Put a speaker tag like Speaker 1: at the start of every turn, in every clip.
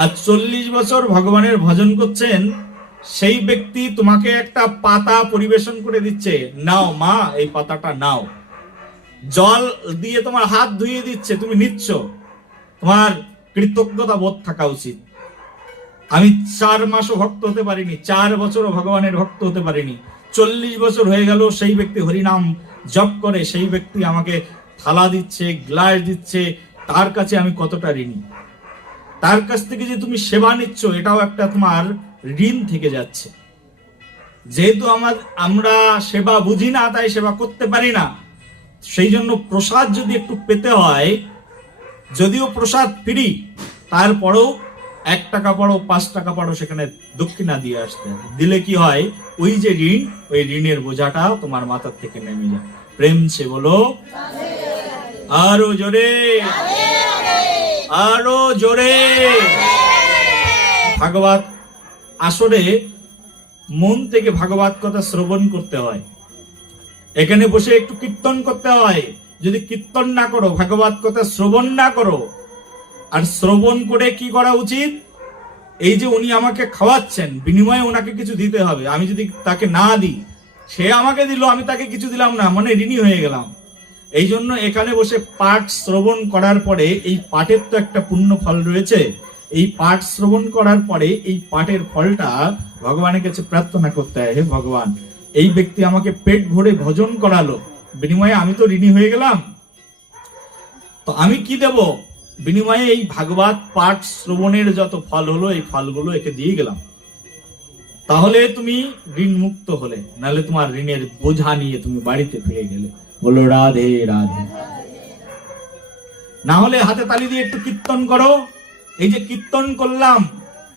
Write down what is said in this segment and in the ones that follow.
Speaker 1: আর চল্লিশ বছর ভগবানের ভজন করছেন, সেই ব্যক্তি তোমাকে একটা পাতা পরিবেশন করে দিচ্ছে। নাও মা, এই পাতাটা নাও। জল দিয়ে তোমার হাত ধুয়ে দিচ্ছে, তুমি নিচ্ছ। তোমার কৃতজ্ঞতা বোধ থাকা উচিত। আমি চার মাসও ভক্ত হতে পারিনি, চার বছরও ভগবানের ভক্ত হতে পারিনি। চল্লিশ বছর হয়ে গেল, সেই ব্যক্তি হরিনাম জপ করে, সেই ব্যক্তি আমাকে থালা দিচ্ছে, গ্লাস দিচ্ছে, তার কাছে আমি কতটা ঋণী? তার কাছ থেকে যে তুমি সেবা নিচ্ছ, এটাও একটা তোমার ঋণ থেকে যাচ্ছে। যেহেতু আমার, আমরা সেবা বুঝি না, তাই সেবা করতে পারি না। সেই জন্য প্রসাদ যদি একটু পেতে হয়, যদিও প্রসাদ ফ্রি, তারপরেও এক টাকা পাড়ো, পাঁচ টাকা পাড়ো, সেখানে দক্ষিণা দিয়ে আসতে। দিলে কি হয়, ওই যে ঋণ, ওই ঋণের বোঝাটা তোমার মাথার থেকে নেমে যায়। প্রেম সে বলো, আরও জোরে। আরও জোরে। ভাগবত আসরে মন থেকে ভাগবত কথা শ্রবণ করতে হয়। এখানে বসে একটু কীর্তন করতে হয়। যদি কীর্তন না করো, ভাগবত কথা শ্রবণ না করো, আর শ্রবণ করে কি করা উচিত? এই যে উনি আমাকে খাওয়াচ্ছেন, বিনিময়ে ওনাকে কিছু দিতে হবে। আমি যদি তাকে না দিই, সে আমাকে দিল, আমি তাকে কিছু দিলাম না মানে ঋণী হয়ে গেলাম। এই জন্য এখানে বসে পাঠ শ্রবণ করার পরে এই পাঠের তো একটা পুণ্য ফল রয়েছে। এই পাঠ শ্রবণ করার পরে এই পাঠের ফলটা ভগবানের কাছে প্রার্থনা করতে হয়, হে ভগবান, এই ব্যক্তি আমাকে পেট ভরে ভজন করালো। বিনিময়ে আমি তো ঋণী হয়ে গেলাম। তো আমি কি দেব? বিনিময়ে এই ভাগবত পাঠ শ্রবণের যত ফল হলো, এই ফলগুলো একে দিয়ে গেলাম। তাহলে তুমি ঋণ মুক্ত হলে, নাহলে তোমার ঋণের বোঝা নিয়ে তুমি বাড়িতে ফিরে গেলে। বলো রাধে রাধে। না হলে হাতে তালি দিয়ে একটু কীর্তন করো। এই যে কীর্তন করলাম,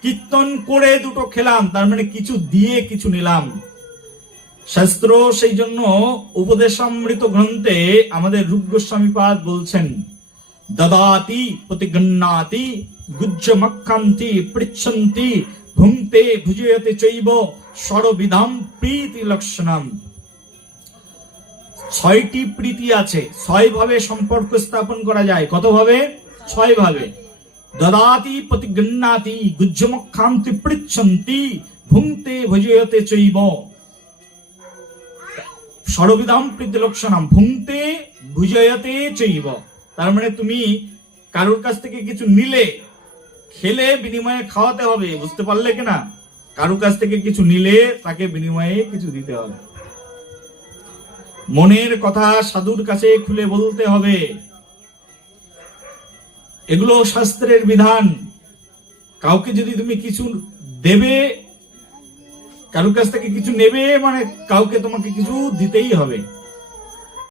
Speaker 1: কীর্তন করে দুটো খেলাম, তার মানে কিছু দিয়ে কিছু নিলাম। শাস্ত্র সেই জন্য উপদেশামৃত গ্রন্থে আমাদের রূপ গোস্বামীপাদ বলছেন, দদাতি প্রতিগন্নাতি গুজ্জ মক্ষান্তি পৃচ্ছন্তি ভুংতে ভুজয়তে চৈব সরবিধাম প্রীতি লক্ষণাম। ছয়টি প্রীতি আছে, ছয় ভাবে সম্পর্ক স্থাপন করা যায়। কত ভাবে? ছয় ভাবে। দদাতি প্রতিগন্নাতি গুজ্জমক্ষান্তি পৃচ্ছন্তি ভুংতে ভুজয়তে চৈব। প্রীতি লক্ষণম ভুংতে ভুজয়তে চৈব। তার মানে তুমি কারোর কাছ থেকে কিছু নিলে খেলে বিনিময়ে খাওয়াতে হবে, বুঝতে পারলে কিনা? কারোর কাছ থেকে কিছু নিলে তাকে বিনিময়ে কিছু দিতে হবে। মনের কথা সাধুর কাছে খুলে বলতে হবে। এগুলো শাস্ত্রের বিধান। কাউকে যদি তুমি কিছু দেবে, কারোর কাছ থেকে কিছু নেবে মানে কাউকে তোমাকে কিছু দিতেই হবে।